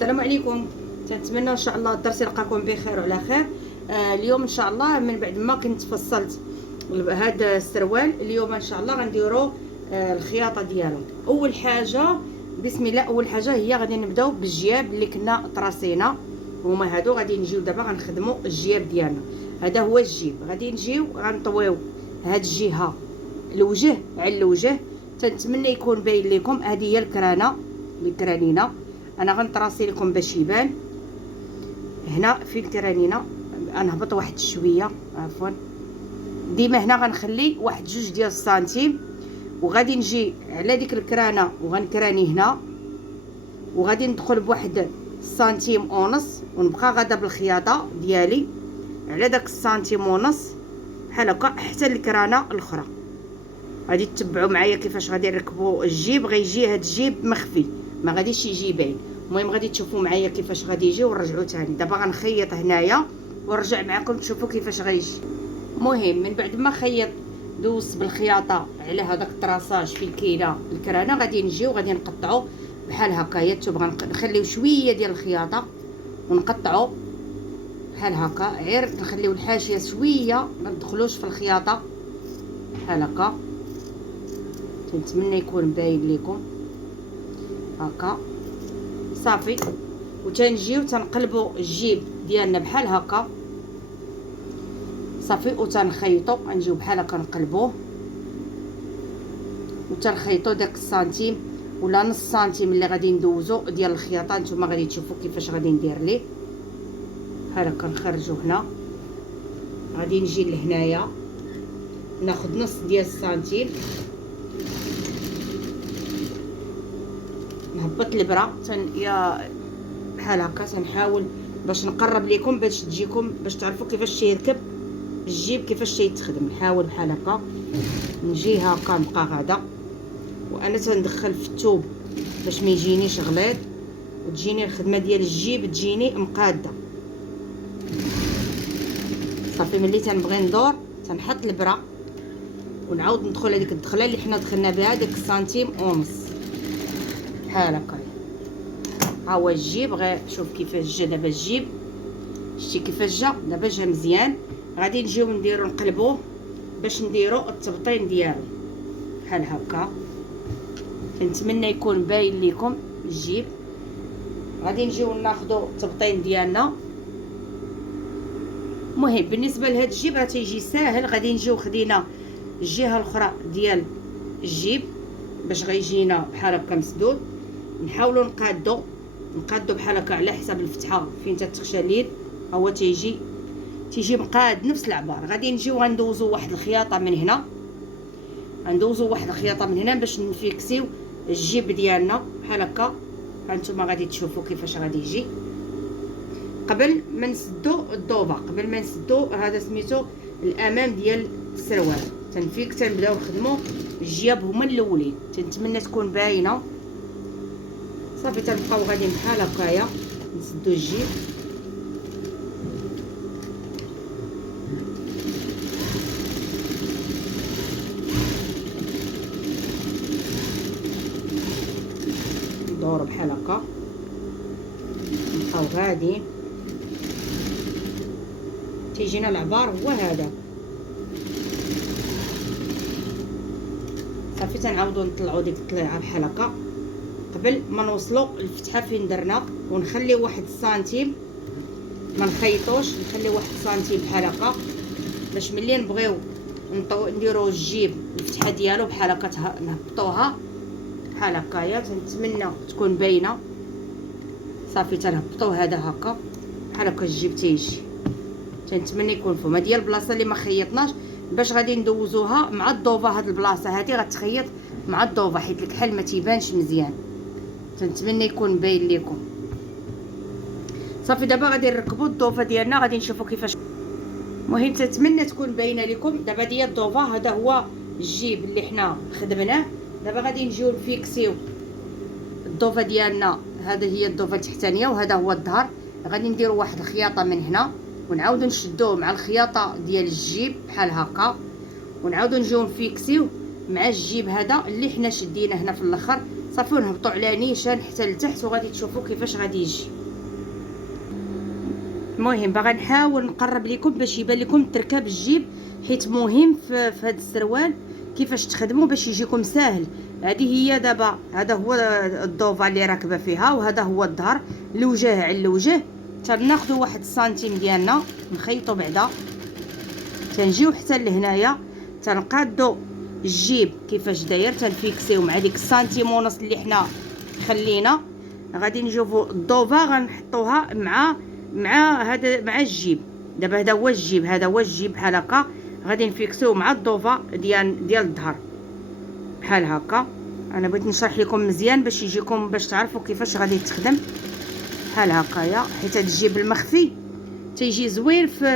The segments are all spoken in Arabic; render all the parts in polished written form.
السلام عليكم. تنتمنى ان شاء الله الدرس يلقاكم بخير وعلى خير. اليوم ان شاء الله من بعد ما كنت فصلت هذا السروال، اليوم ان شاء الله غنديروا الخياطه ديالو. اول حاجه بسم الله، اول حاجه هي غادي نبداو بالجياب اللي كنا طراسينا، هما هادو. غادي نجيو دابا غنخدموا الجياب ديالنا. هذا هو الجيب. غادي نجيو غنطويو هاد الجهه الوجه على الوجه. تنتمنى يكون باين لكم. هذه هي الكرانه اللي كرانينا. انا غنطراسي لكم باش يبان. هنا في الكرانينا غنهبط واحد شويه، عفوا، ديما هنا غنخلي واحد 2 ديال السنتيم، وغادي نجي على ديك الكرانه وغنكراني هنا، وغادي ندخل بواحد سنتيم ونص، ونبقى غادا بالخياطه ديالي على داك السنتيم ونص بحال هكا حتى الكرانه الاخرى. غادي تتبعوا معايا كيفاش غادي نركبوا الجيب. غيجي هاد الجيب مخفي، ما غاديش يجي باين. المهم غادي تشوفوا معايا كيفاش غادي يجي ونرجعوا ثاني. دابا غنخيط هنايا ونرجع معكم تشوفوا كيفاش غيجي. المهم من بعد ما خيط دوز بالخياطه على هذاك الطراساج في الكيله الكرانه، غادي نجيو غادي نقطعوا بحال هكايا. تبغى نخليو شويه ديال الخياطه ونقطعوا بحال هكا، غير نخليو الحاشيه شويه ما ندخلوش في الخياطه بحال هكا. نتمنى يكون باين لكم هكا صافي. وتنجيو تنقلبوا الجيب ديالنا بحال هكا صافي، وتنخيطوا. غنجيو بحال هكا نقلبوه وتنخيطوا داك السنتيم ولا نص سنتيم اللي غادي ندوزو ديال الخياطه. نتوما غادي تشوفوا كيفاش غادي ندير ليه بحال هكا. نخرجوا هنا، غادي نجي لهنايا ناخذ نص ديال السنتيم، نهبط البرا يا بحال هكا. تنحاول باش نقرب لكم باش تجيكم باش تعرفوا كيفاش تيركب الجيب، كيفاش تيتخدم. نحاول بحال هكا نجي هكا نبقى غادا، وانا تندخل في الثوب باش ما يجينيش غليظ وتجيني الخدمه ديال الجيب تجيني مقاده صافي. ملي تنبغي ندور تنحط البرا ونعاود ندخل هذيك الدخله اللي حنا دخلنا بها ديك السنتيم ونص بحال هكا. ها هو الجيب. غير شوف كيفاش جا دابا الجيب، شتي كيفاش جا دابا. جا مزيان. غادي نجيو نديرو نقلبوه باش نديرو التبطين ديالو بحال هكا. كنتمنى يكون باين لكم الجيب. غادي نجيو ناخذوا التبطين ديالنا. المهم بالنسبه لهذا الجيب راه تيجي ساهل. غادي نجيو خدينا الجهه الاخرى ديال الجيب باش غيجينا بحال هكا مسدود. نحاولوا نقادو بحال هكا على حساب الفتحه فين تتخشى اليد. ها هو تيجي مقاد نفس العبار. غادي نجيو غندوزو واحد الخياطه من هنا، باش نفيكسيو الجيب ديالنا بحال هكا. هانتوما غادي تشوفوا كيفاش غادي يجي. قبل ما نسدو الضوبه، قبل ما نسدو هذا سميتو الامام ديال السروال، تنبداو نخدموا الجياب هما الاولين. تنتمنى تكون باينه صافي. تنبقاو غادي بحال هكايا نسدو الجيب. ندورو بحال هكا نبقاو غادي. تيجينا العبار هو هذا صافي. تنعاودو نطلعو ديك الطليعه بحال هكا قبل ما نوصلوا الفتحه فين درنا، ونخليو واحد السنتيم ما نخيطوش. نخليو واحد السنتيم بحال هكا باش ملي نبغيو نديرو الجيب الفتحه ديالو بحال هكا نهبطوها بحال هكايا. تنتمنى تكون باينه صافي. تنهبطو هذا هكا بحال هكا الجيب تيجي. تنتمنى يكون فهم. هذه هي البلاصه اللي ما خيطناش باش غادي ندوزوها مع الضوفه. هاد البلاصه هذه غتخيط مع الضوفه حيت الكحل ما تيبانش مزيان. تنتمنى يكون باين لكم صافي. دابا غادي نركبوا الضوفه ديالنا، غادي نشوفوا كيفاش. المهم تنتمنى تكون باينه لكم. دابا ديال الضوفه هذا هو الجيب اللي حنا خدمناه. دابا غادي نجيو نفيكسيو الضوفه ديالنا. هذه هي الضوفه التحتانيه وهذا هو الظهر. غادي نديروا واحد الخياطه من هنا ونعاودوا نشدوه مع الخياطه ديال الجيب بحال هكا، ونعاودوا نجيو نفيكسيو مع الجيب هذا اللي حنا شدينا هنا في الاخر صافي ونهبطوا على نيشان حتى لتحت وغادي تشوفوا كيفاش غادي يجي. المهم باغا نحاول نقرب لكم باش يبان لكم تركاب الجيب، حيت مهم في هذا السروال كيفاش تخدموا باش يجيكم ساهل. هذه هي دابا، هذا هو الضوفه اللي راكبه فيها، وهذا هو الظهر الوجه على الوجه. تناخذوا واحد السنتيم ديالنا نخيطوا بعدا، تنجيو حتى لهنايا، تنقادوا الجيب كيفاش داير، تنفيكسيو مع ديك السنتيم ونص اللي حنا خلينا. غادي نشوفوا الضوفه غنحطوها مع هذا مع الجيب. دابا هذا هو الجيب، هذا هو الجيب بحال هكا، غادي نفيكسيو مع الضوفه ديال الظهر بحال هكا. انا بغيت نشرح لكم مزيان باش يجيكم باش تعرفوا كيفاش غادي تخدم بحال هكايا، حيت هذا الجيب المخفي تيجي زوين في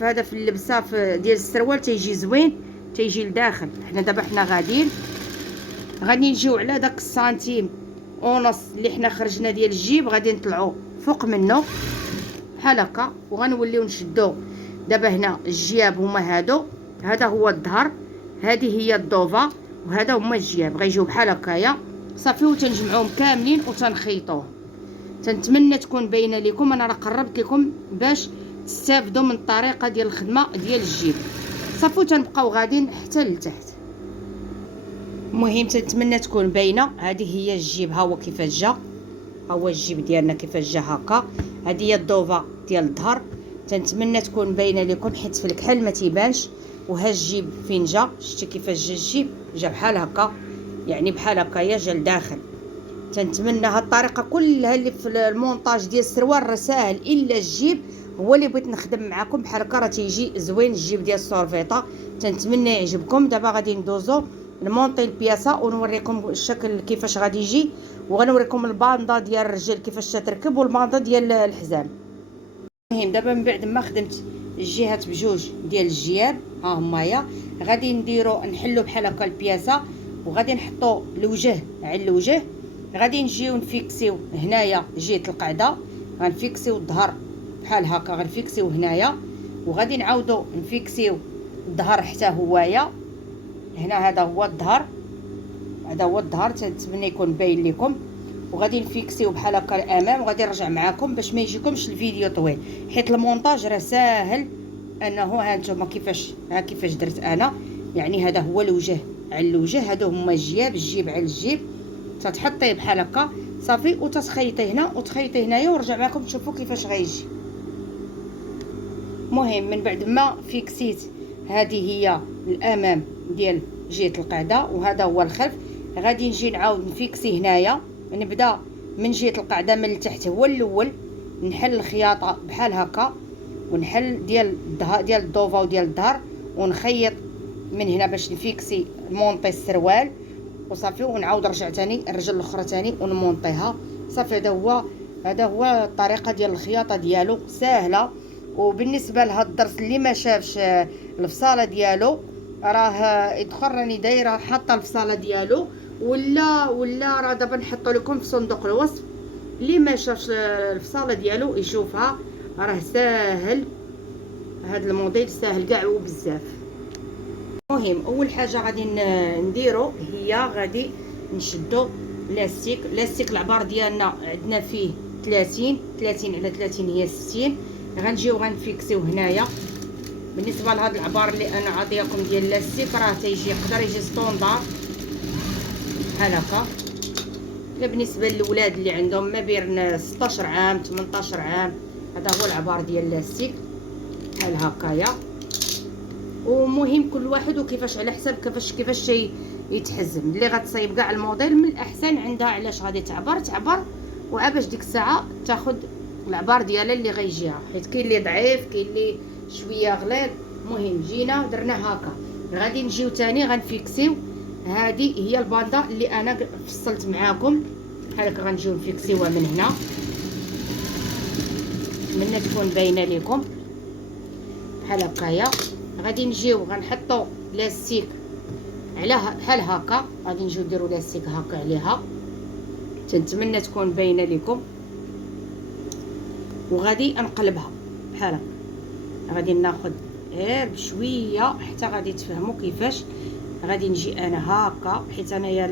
هذا في اللبسه ديال السروال، تيجي زوين، تيجي لداخل. دابا حنا غادي نجيو على داك السنتيم ونص اللي حنا خرجنا ديال الجيب، غادي نطلعوا فوق منه بحال هكا، وغنوليو نشدو. دابا هنا الجياب هما هادو، هذا هو الظهر، هذه هي الضوفه، وهذا هما الجياب، غيجيو بحال هكايا صافي. وتنجمعوهم كاملين وتنخيطوهم. تنتمنى تكون باينه لكم، انا راه قربت لكم باش تستافدوا من الطريقه ديال الخدمه ديال الجيب صافي. تنبقاو غاديين حتى لتحت. المهم تنتمنى تكون باينه. هذه هي الجيب، ها هو كيفاش جا، ها هو الجيب ديالنا كيفاش جا هكا. هذه هي الضوفه ديال الظهر، تنتمنى تكون باينه لكم حيت في الكحل ما تيبانش. وها الجيب فين جا، شتي كيفاش جا الجيب، جا بحال هكا، يعني بحال هكايا جا لداخل. تنتمنى هاد الطريقه كلها اللي في المونطاج ديال السروال راه ساهل، الا الجيب هو اللي بغيت نخدم معكم بحال هكا، راه تيجي زوين الجيب ديال السورفيطه. تنتمنى يعجبكم. دابا غادي ندوزو نمونطي البياسه ونوريكم الشكل كيفاش غادي يجي، وغنوريكم الباندا ديال الرجل كيفاش تتركب والباندا ديال الحزام. المهم دابا من بعد ما خدمت الجهات بجوج ديال الجياب، ها همايا، غادي نديرو نحلو بحال هكا البياسه، وغادي نحطو الوجه على الوجه. غادي نجيو نفيكسيو هنايا جهه القعده، غنفيكسيو الظهر بحال هكا، غنفيكسيو هنايا، وغادي نعاودو نفيكسيو الظهر حتى هوايا هنا. هذا هو الظهر، هذا هو الظهر، تنتمنى يكون باين لكم. وغادي نفيكسيو بحال هكا الامام، وغادي نرجع معكم باش ما يجيكمش الفيديو طويل، حيت المونتاج راه ساهل. انه ها نتوما كيفاش درت انا، يعني هذا هو الوجه على الوجه، هادو هما الجياب، الجيب على الجيب، تتحطيه بحال هكا صافي، وتتخيطي هنا وتخيطي هنايا، ونرجع معكم تشوفوا كيفاش غيجي. المهم من بعد ما فيكسيت، هذه هي الامام ديال جهه القعده، وهذا هو الخلف. غادي نجي نعاود نفيكسي هنايا، نبدا من جهه القعده من التحت هو الاول، نحل الخياطه بحال هكا، ونحل ديال الضوفه وديال الظهر، ونخيط من هنا باش نفيكسي مونطي السروال وصافي، ونعاود نرجع تاني الرجل الاخرى تاني ونمونطيها صافي. هذا هو الطريقه ديال الخياطه ديالو، سهله. وبالنسبه لهذا الدرس اللي ما شافش الفصاله ديالو، راه يدخل راني دايره حاطه الفصاله ديالو، ولا راه دابا نحطو لكم في صندوق الوصف. اللي ما شافش الفصاله ديالو يشوفها، راه ساهل، هذا الموديل ساهل كاع وبزاف. المهم اول حاجه غادي نديرو هي غادي نشدو لاستيك العبار ديالنا عندنا فيه 30 على 30 هي 60. غنجيو غنفيكسيو هنايا. بالنسبه لهذا العبار اللي انا عطياكم ديال لاستيك، راه يقدر يجي ستوندار بحال هكا. بالنسبه للولاد اللي عندهم ما بين 16 عام 18 عام، هذا هو العبار ديال لاستيك بحال هكايا. ومهم كل واحد وكيفاش على حساب كيفاش يتحزم. اللي غتصايب كاع الموديل من الاحسن عندها علاش غادي تعبر وعباش ديك الساعه تاخذ العبار ديالها اللي غيجيها، حيت كاين اللي ضعيف كاين اللي شويه غليظ. المهم جينا درنا هكا. غادي نجيو تاني غنفيكسيو، هذه هي الباندا اللي انا فصلت معاكم بحال هكا. غنجيو نفيكسيوها من هنا، نتمنى تكون باينه لكم بحال هكايا. غادي نجيو غنحطو لاستيك على بحال هكا، غادي نجيو نديرو لاستيك هكا عليها، تنتمنى تكون باينه لكم. وغادي نقلبها بحال هكا، غادي ناخذ غير بشويه حتى غادي تفهموا كيفاش غادي نجي انا هكا. حيت انايا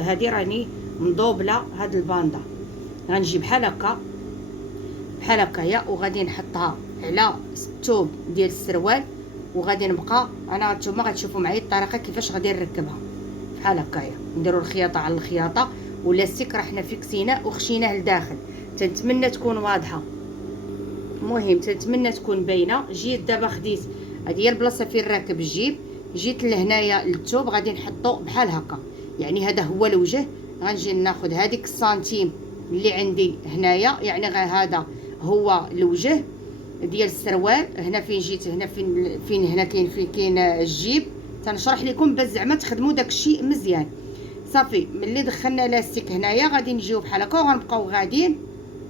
هذه راني مدوبله هاد الباندا. غنجي بحال هكا بحال هكايا، وغادي نحطها على الثوب ديال السروال، وغادي نبقى انا نتوما غتشوفوا معايا الطريقه كيفاش غادي نركبها بحال هكايا. نديروا الخياطه على الخياطه، ولاستيك راه حنا فيكسيناه وخشيناه لداخل. تنتمنى تكون واضحه. المهم تنتمنى تكون باينه. جيت دابا خديت هذه هي البلاصه فين راكب الجيب، جيت لهنايا للثوب غادي نحطو بحال هكا، يعني هذا هو الوجه. غنجي ناخذ هذيك السنتيم اللي عندي هنايا، يعني هذا هو الوجه ديال السروال. هنا فين جيت، هنا فين هنا كاين الجيب. تنشرح لكم باش زعما تخدموا داكشي مزيان. صافي ملي دخلنا لاستيك هنايا غادي نجيو بحال هكا، وغنبقاو غاديين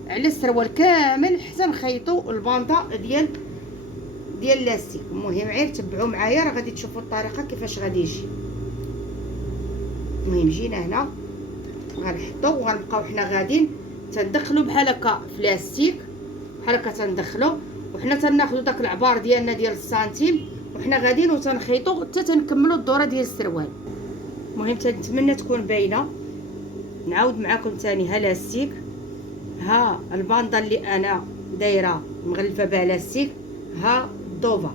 على السروال كامل حتى نخيطوا الباندا ديال لاستيك. المهم غير تبعوا معايا، راه غادي تشوفوا الطريقه كيفاش غادي يجي. المهم جينا هنا غنحطوا وغنبقاو حنا غاديين تندخلوا بحال هكا في لاستيك بحال هكا تندخلوا، وحنا تناخذوا داك العبار ديالنا ديال السنتيم، وحنا غاديين وتنخيطوا حتى تنكملوا الدوره ديال السروال. المهم تنتمنى تكون باينه. نعاود معكم ثاني. ها لاستيك، ها الباندا اللي انا دايره مغلفه بها لاستيك، ها الضوبه.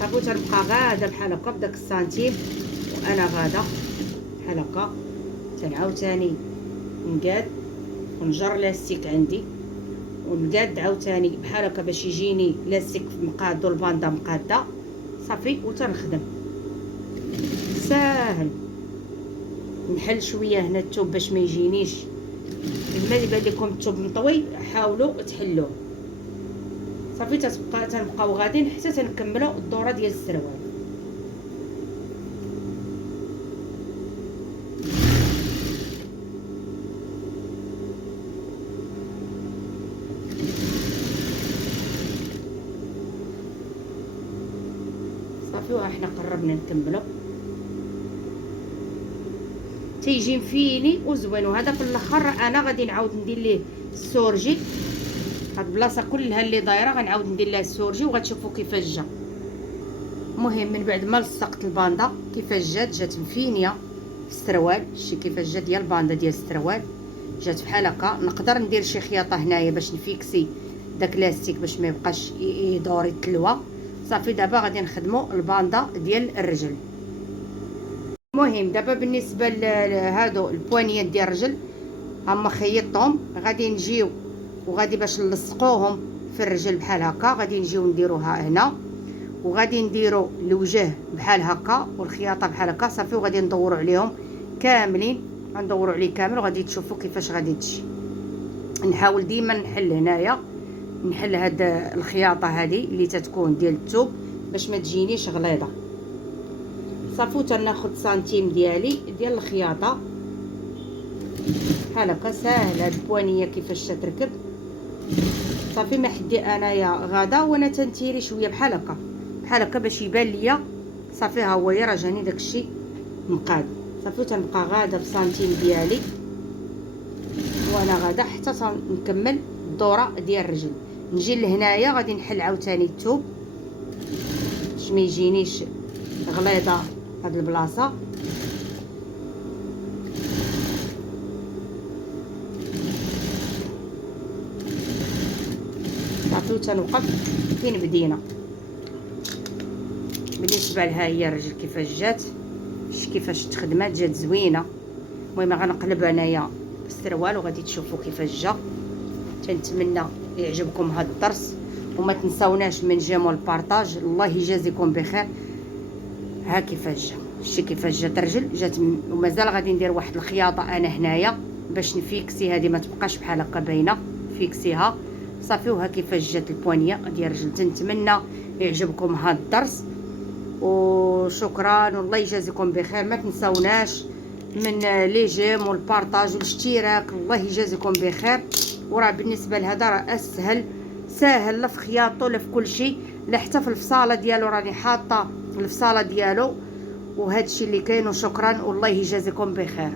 صافي تنبقى غاده بحال هكا بداك السنتيم، وانا غاده بحال هكا. تنعاود ثاني نقاد ونجر لاستيك عندي، ونقاد عاوتاني بحال هكا باش يجيني لاستيك مقاد والباندا مقاده. صافي وتنخدم ساهل. نحل شويه هنا الثوب باش ما يجينيش. الا يبان لكم الثوب مطوي حاولوا تحلوه. صافي تنبقاو غاديين حتى تنكملوا الدوره ديال السروال. صافي وها حنا قربنا نكملوا. تيجي مفيني وزوين. وهذا في الاخر انا غادي نعاود ندير ليه السورجي. هاد البلاصه كلها اللي دايره غنعاود ندير لها السورجي وغتشوفوا كيفاش جا. المهم من بعد ما لصقت الباندا كيفاش جات مفينيه في السروال. شتي كيفاش جات ديال الباندا ديال السروال، جات بحال هكا. نقدر ندير شي خياطه هنايا باش نفيكسي داك لاستيك باش ما يبقاش يدور يتلوى. صافي دابا غادي نخدموا الباندا ديال الرجل. المهم دابا بالنسبه لهادو البوانيات ديال الرجل هما خيطتهم. غادي نجيو وغادي باش نلصقوهم في الرجل بحال هكا. غادي نجيو نديروها هنا، وغادي نديرو الوجه بحال هكا والخياطه بحال هكا. صافي وغادي ندوروا عليهم كاملين، غندوروا عليه كامل وغادي تشوفوا كيفاش غادي تجي. نحاول ديما نحل هنايا، نحل هاد الخياطه هذه اللي تتكون ديال الثوب باش ما تجينيش غليظه. صافي تناخذ سنتيم ديالي ديال الخياطه بحال هكا. ساهل هاد البوانيه كيفاش تتركب. صافي ما حدي انايا غاده وانا تنتيري شويه بحال هكا بحال هكا باش يبان ليا. صافي ها هو راه جاني داكشي مقاد. صافي تنبقى غاده بسنتيم ديالي وانا غاده حتى نكمل الدوره ديال الرجل. نجي لهنايا غادي نحل عاوتاني الثوب باش ما يجينيش غليظه هاد البلاصه. صافي تنوقف فين بدينا. بالنسبه لها هي الرجل كيفاش جات، كيفاش تخدمات جات زوينه. المهم غنقلب انايا السروال وغادي تشوفوا كيفاش جا. تنتمنى يعجبكم هذا الدرس، وما تنساوناش من جيم والبارطاج. الله يجازيكم بخير. ها كيفاش جا، شتي كيفاش جات الرجل جات. ومازال غادي ندير واحد الخياطه انا هنايا باش نفيكسي هذه ما تبقاش بحال هكا باينه، فيكسيها. صافي وها كيفاش جات البوانيه ديال الرجل. تنتمنى يعجبكم هذا الدرس وشكرا، والله يجازيكم بخير. ما تنساوناش من لي جيم والبارطاج والاشتراك. الله يجازيكم بخير. وراه بالنسبه لهذا راه اسهل ساهل، لا في خياطو لا في كل شيء، لا حتى في الفصاله ديالو راني حاطه الفصاله ديالو. وهذا الشيء اللي كاين. وشكرا والله يجازيكم بخير.